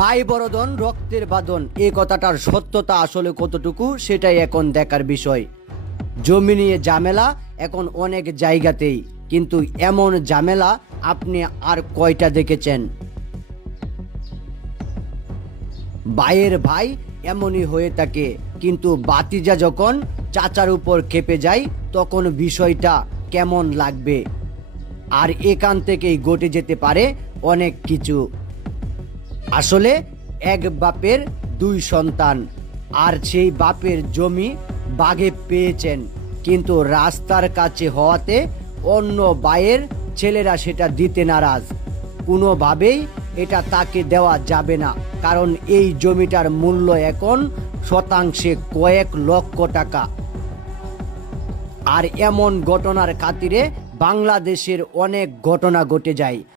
ভাই বড়দন রক্তের বাঁধন, এই কথাটার সত্যতা আসলে কতটুকু সেটাই এখন দেখার বিষয়। জমি নিয়ে ঝামেলা এখন অনেক জায়গাতেই, কিন্তু এমন ঝামেলা আপনি আর কয়টা দেখেছেন? ভাইয়ের ভাই এমনই হয়ে থাকে, কিন্তু বাতিজা যখন চাচার উপর খেপে যায় তখন বিষয়টা কেমন লাগবে? আর এখান থেকেই ঘটে যেতে পারে অনেক কিছু। আসলে এক বাপের দুই সন্তান, আর সেই বাপের জমি বাগে পেয়েছেন, কিন্তু রাস্তার কাছে হওয়াতে অন্য ভাইয়ের ছেলেরা সেটা দিতে নারাজ। কোনোভাবেই এটা তাকে দেওয়া যাবে না, কারণ এই জমিটার মূল্য এখন শতাংশে কয়েক লক্ষ টাকা। আর এমন ঘটনার খাতিরে বাংলাদেশের অনেক ঘটনা ঘটে যায়।